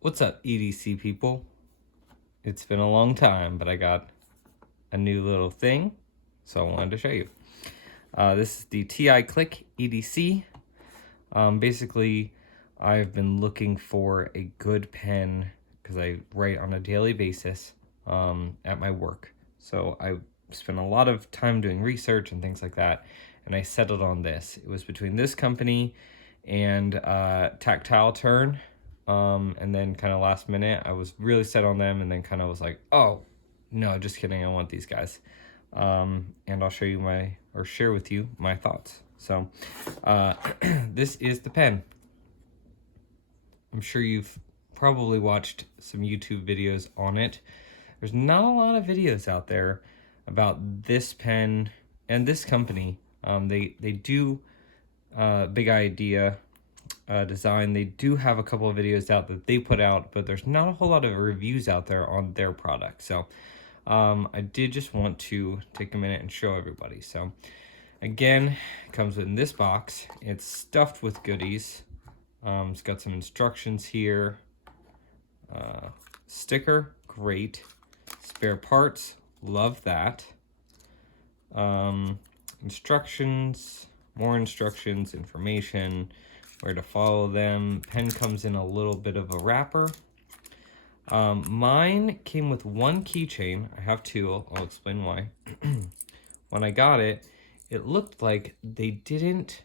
What's up, EDC people? It's been a long time, but I got a new little thing, so I wanted to show you. This is the TI Click EDC. Basically, I've been looking for a good pen because I write on a daily basis at my work. So I spent a lot of time doing research and things like that, and I settled on this. It was between this company and Tactile Turn. And then kind of last minute, I was really set on them, and then kind of was like, oh, no, just kidding, I want these guys. And I'll show you share with you my thoughts. So, this is the pen. I'm sure you've probably watched some YouTube videos on it. There's not a lot of videos out there about this pen and this company. They do Big Idea design. They do have a couple of videos out that they put out, but there's not a whole lot of reviews out there on their product. So I did just want to take a minute and show everybody. So again, it comes in this box. It's stuffed with goodies. It's got some instructions here. Sticker, great. Spare parts, love that. Instructions, more instructions, information, where to follow them. Pen comes in a little bit of a wrapper. Mine came with one keychain. I have two. I'll explain why. When I got it, it looked like they didn't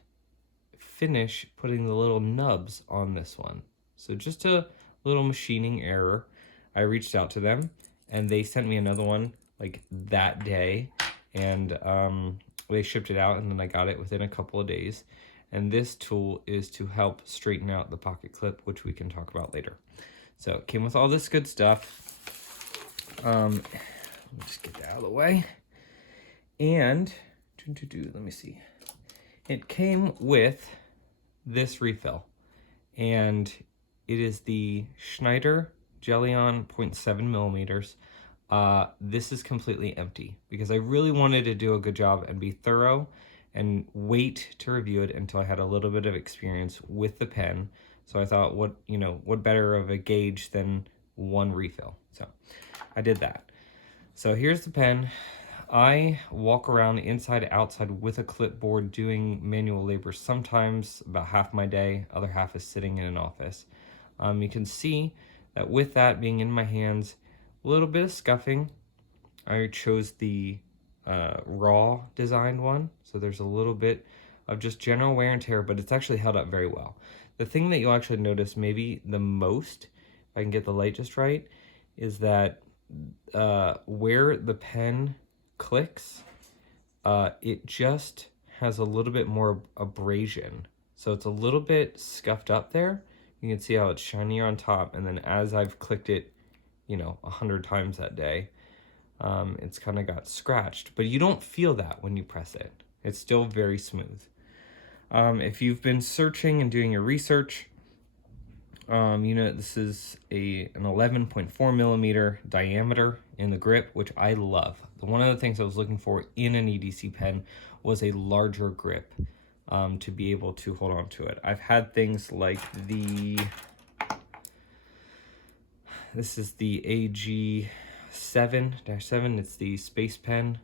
finish putting the little nubs on this one. So just a little machining error. I reached out to them, and they sent me another one like that day, and they shipped it out, and then I got it within a couple of days. And this tool is to help straighten out the pocket clip, which we can talk about later. So it came with all this good stuff. Let me just get that out of the way. And, let me see. It came with this refill. And it is the Schneider Jelly-On 0.7 millimeters. This is completely empty because I really wanted to do a good job and be thorough and wait to review it until I had a little bit of experience with the pen. So I thought, what better of a gauge than one refill? So I did that. So here's the pen. I walk around inside, outside with a clipboard doing manual labor sometimes about half my day, other half is sitting in an office. You can see that with that being in my hands, a little bit of scuffing. I chose the raw designed one, so there's a little bit of just general wear and tear, but it's actually held up very well. The thing that you'll actually notice maybe the most, if I can get the light just right, is that where the pen clicks, it just has a little bit more abrasion, so it's a little bit scuffed up there. You can see how it's shinier on top, and then as I've clicked it 100 times that day, it's kind of got scratched, but you don't feel that when you press it. It's still very smooth. If you've been searching and doing your research, this is an 11.4 millimeter diameter in the grip, which I love. One of the things I was looking for in an EDC pen was a larger grip to be able to hold on to it. I've had things like this is the AG7-7, it's the Space Pen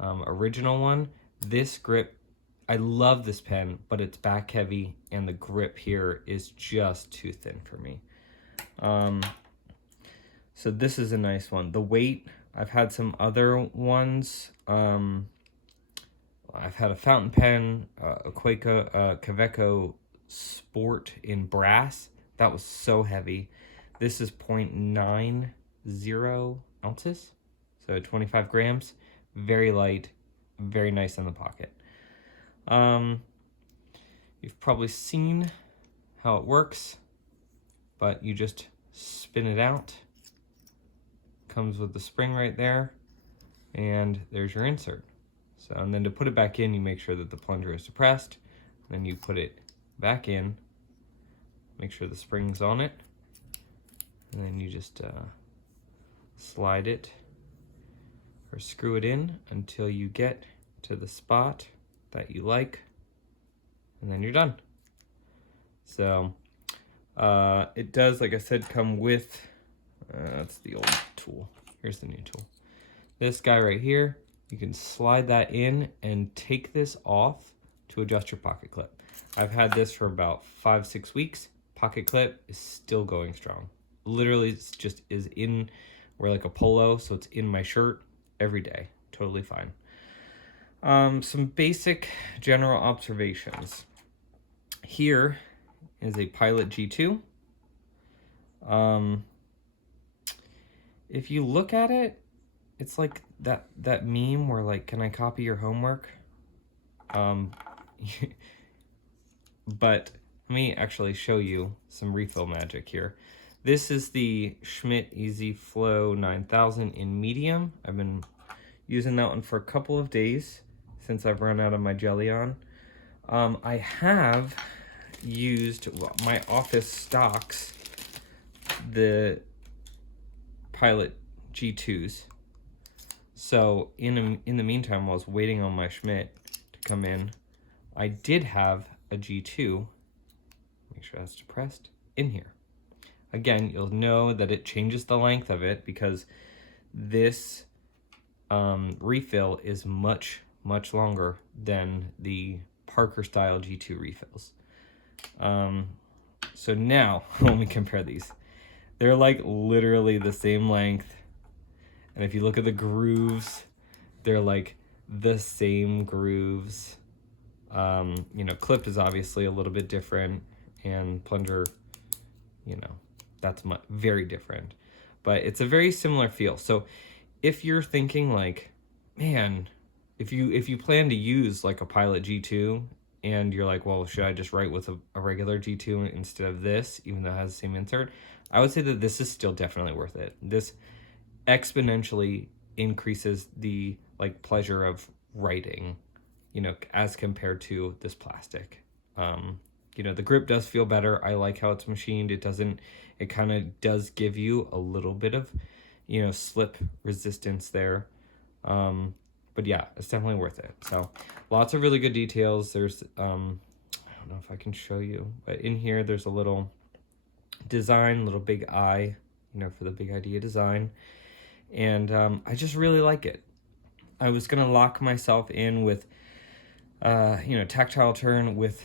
original one. This grip, I love this pen, but it's back heavy and the grip here is just too thin for me. So this is a nice one. The weight, I've had some other ones. I've had a fountain pen, a Kaweco Sport in brass. That was so heavy. This is 0.90 ounces, so 25 grams. Very light, very nice in the pocket. You've probably seen how it works, but you just spin it out. Comes with the spring right there, and there's your insert. So, and then to put it back in, you make sure that the plunger is depressed, then you put it back in, make sure the spring's on it, and then you just slide it or screw it in until you get to the spot that you like, and then you're done. So It does, like I said, come with, that's the old tool. Here's the new tool. This guy right here, you can slide that in and take this off to adjust your pocket clip. I've had this for about 5-6 weeks. Pocket clip is still going strong. Literally, it's just is in, we're like a polo, so it's in my shirt every day. Totally fine. Some basic general observations. Here is a Pilot G2. If you look at it, it's like that meme where like, can I copy your homework? But let me actually show you some refill magic here. This is the Schmidt Easy Flow 9000 in medium. I've been using that one for a couple of days since I've run out of my Jelly-On. I have used my office stocks, the Pilot G2s. So in the meantime, while I was waiting on my Schmidt to come in, I did have a G2, make sure that's depressed, in here. Again, you'll know that it changes the length of it because this refill is much longer than the Parker style G2 refills. So now, let me compare these. They're like literally the same length. And if you look at the grooves, they're like the same grooves. You know, clipped is obviously a little bit different, and plunger, you know, that's very different. But it's a very similar feel. So if you're thinking like, man, if you plan to use like a Pilot G2 and you're like, well, should I just write with a regular G2 instead of this, even though it has the same insert? I would say that this is still definitely worth it. This exponentially increases the like pleasure of writing, you know, as compared to this plastic. You know, the grip does feel better. I like how it's machined. It kind of does give you a little bit of, you know, slip resistance there. But yeah, it's definitely worth it. So lots of really good details. There's, I don't know if I can show you, but in here, there's a little design, little big eye, you know, for the big idea design. And I just really like it. I was going to lock myself in with, you know, tactile turn with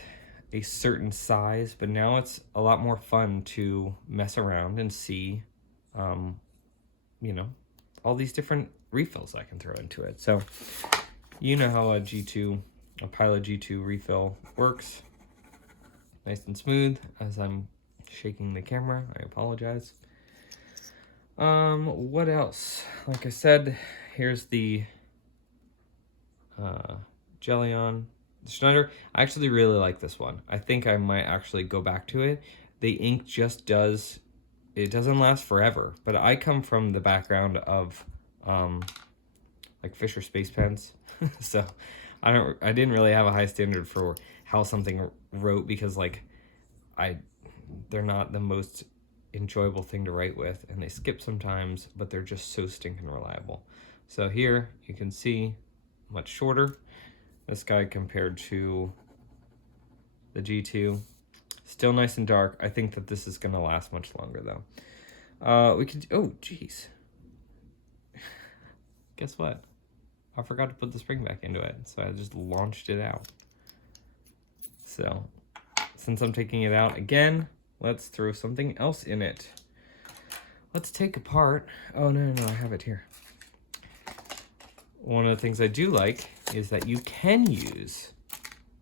a certain size, but now it's a lot more fun to mess around and see, you know, all these different refills I can throw into it. So you know how a Pilot G2 refill works. Nice and smooth. As I'm shaking the camera, I apologize. What else? Like I said, here's the Jelly-On Schneider. I actually really like this one. I think I might actually go back to it. The ink just it doesn't last forever, but I come from the background of like Fischer space pens. So I didn't really have a high standard for how something wrote because like they're not the most enjoyable thing to write with, and they skip sometimes, but they're just so stinking reliable. So here you can see much shorter. This guy compared to the G2, still nice and dark. I think that this is gonna last much longer though. We could, oh geez. Guess what? I forgot to put the spring back into it, so I just launched it out. So since I'm taking it out again, let's throw something else in it. Let's take apart, oh no, I have it here. One of the things I do like is that you can use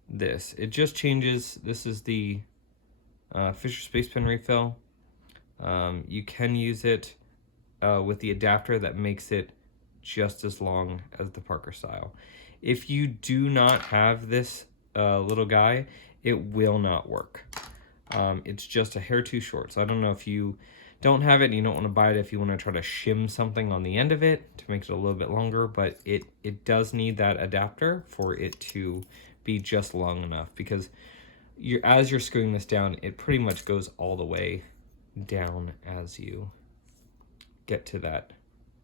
this. It just changes, this is the Fischer Space Pen refill. You can use it with the adapter that makes it just as long as the Parker style. If you do not have this little guy, it will not work. It's just a hair too short. So I don't know if you don't have it and you don't want to buy it if you want to try to shim something on the end of it to make it a little bit longer, but it does need that adapter for it to be just long enough, because as you're screwing this down, it pretty much goes all the way down as you get to that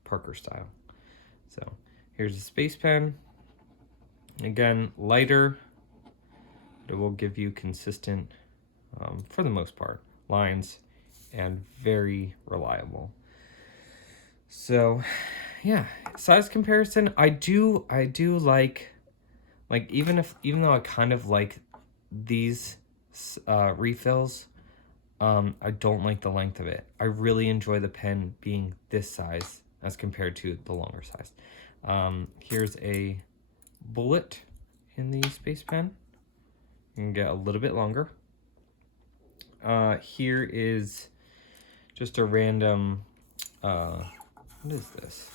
Parker style. So here's a space pen. Again, lighter, but it will give you consistent, for the most part, lines and very reliable. So yeah, size comparison, I do like even though I kind of like these refills, I don't like the length of it. I really enjoy the pen being this size as compared to the longer size. Here's a bullet in the Space Pen. You can get a little bit longer. Here is just a random, what is this?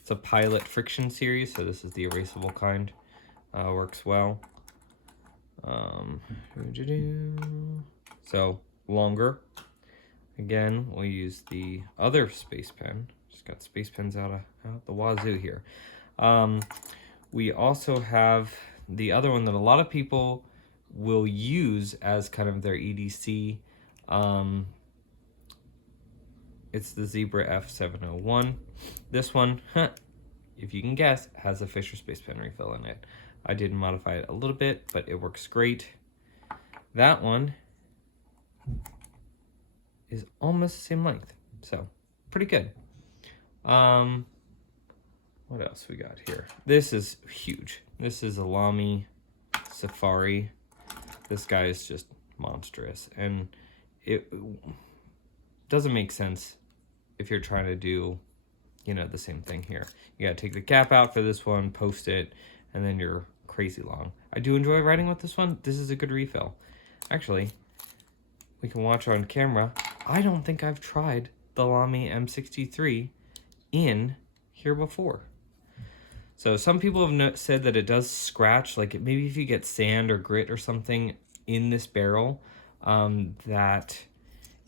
It's a Pilot Friction series, so this is the erasable kind. Works well. So longer. Again, we'll use the other Space Pen. Just got Space Pens out the wazoo here. We also have the other one that a lot of people will use as kind of their EDC. It's the Zebra F701. This one, if you can guess, has a Fischer Space Pen refill in it. I did modify it a little bit, but it works great. That one is almost the same length, so pretty good. What else we got here? This is huge. This is a Lamy Safari. This guy is just monstrous, and it doesn't make sense if you're trying to do, you know, the same thing here. You gotta take the cap out for this one, post it, and then you're crazy long. I do enjoy writing with this one. This is a good refill. Actually, we can watch on camera. I don't think I've tried the Lamy M63 in here before. So some people have said that it does scratch, like maybe if you get sand or grit or something in this barrel, that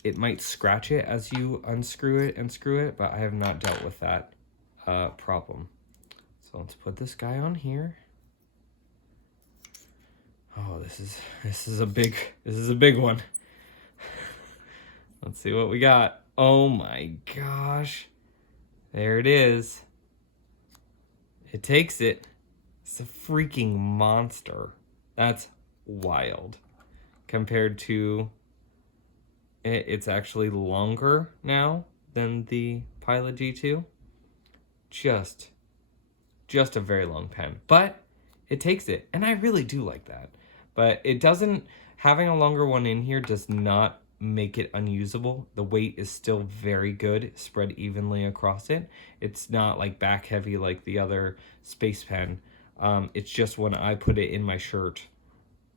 it might scratch it as you unscrew it and screw it, but I have not dealt with that problem. So let's put this guy on here. Oh, this is a big one. Let's see what we got. Oh my gosh. There it is. It takes it. It's a freaking monster. That's wild. Compared to it's actually longer now than the Pilot G2. Just a very long pen, but it takes it, and I really do like that. But it doesn't, having a longer one in here does not make it unusable. The weight is still very good, spread evenly across it. It's not like back heavy like the other Space Pen. It's just when I put it in my shirt,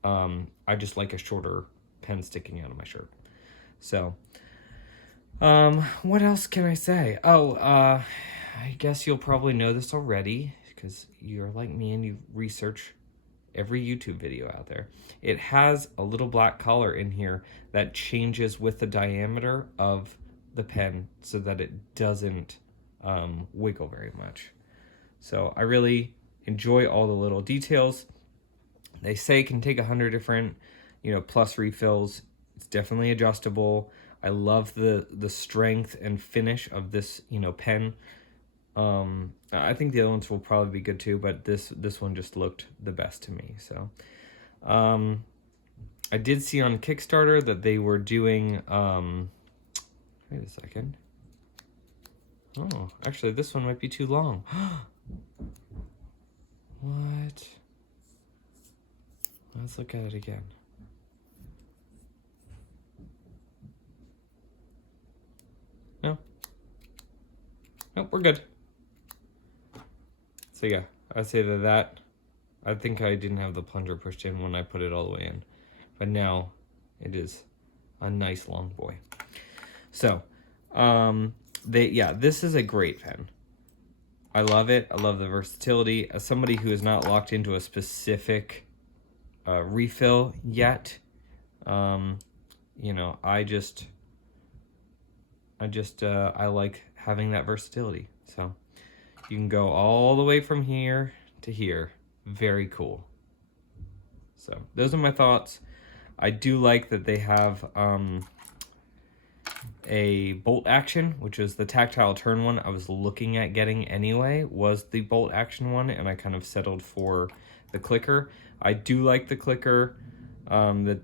I just like a shorter pen sticking out of my shirt. So, what else can I say? Oh, I guess you'll probably know this already because you're like me and you research every YouTube video out there. It has a little black collar in here that changes with the diameter of the pen so that it doesn't wiggle very much. So I really enjoy all the little details. They say it can take 100 different, plus refills. It's definitely adjustable. I love the strength and finish of this, pen. I think the other ones will probably be good too, but this one just looked the best to me. So, I did see on Kickstarter that they were doing, wait a second. Oh, actually this one might be too long. What? Let's look at it again. No. Nope, we're good. So yeah, I'd say that I think I didn't have the plunger pushed in when I put it all the way in. But now it is a nice long boy. So, this is a great pen. I love it. I love the versatility. As somebody who is not locked into a specific refill yet, I like having that versatility. So you can go all the way from here to here. Very cool. So those are my thoughts. I do like that they have a bolt action, which is the tactile turn one I was looking at getting anyway, was the bolt action one, and I kind of settled for the clicker. I do like the clicker. I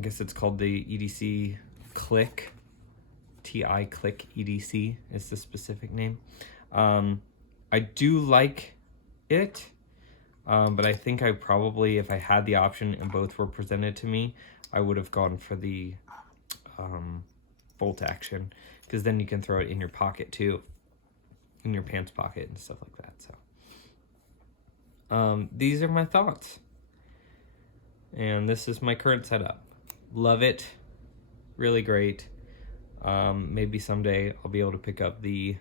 guess it's called the EDC Click, Click EDC is the specific name. I do like it, but I think I probably, if I had the option and both were presented to me, I would have gone for the bolt action, because then you can throw it in your pocket too, in your pants pocket and stuff like that. So these are my thoughts, and this is my current setup. Love it, really great. Maybe someday I'll be able to pick up the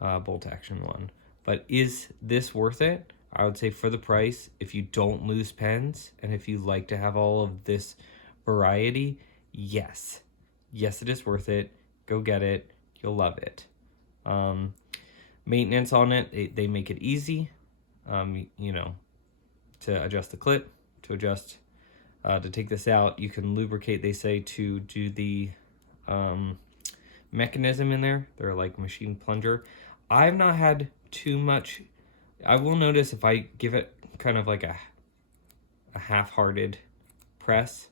bolt action one, but is this worth it? I would say for the price, if you don't lose pens and if you like to have all of this variety, yes, it is worth it. Go get it, you'll love it. Maintenance on it, they make it easy, you know, to adjust the clip, to adjust, to take this out. You can lubricate, they say, to do the mechanism in there. They're like machine plunger. I've not had too much. I will notice if I give it kind of like a half-hearted press,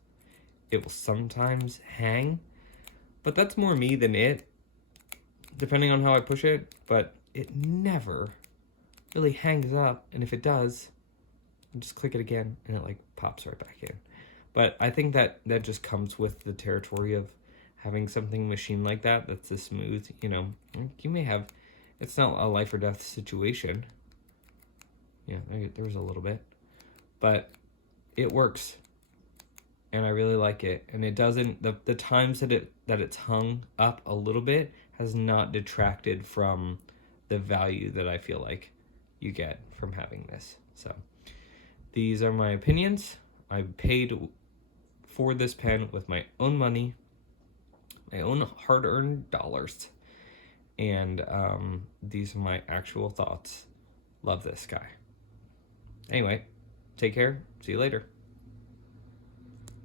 it will sometimes hang, but that's more me than it, depending on how I push it. But it never really hangs up, and if it does, I just click it again and it like pops right back in. But I think that just comes with the territory of having something machined like that that's this smooth. You know, you may have, it's not a life or death situation. Yeah, there was a little bit, but it works, and I really like it. And it doesn't, the times that it's hung up a little bit has not detracted from the value that I feel like you get from having this. So these are my opinions. I paid for this pen with my own money, my own hard-earned dollars, and these are my actual thoughts. Love this guy. Anyway, take care. See you later.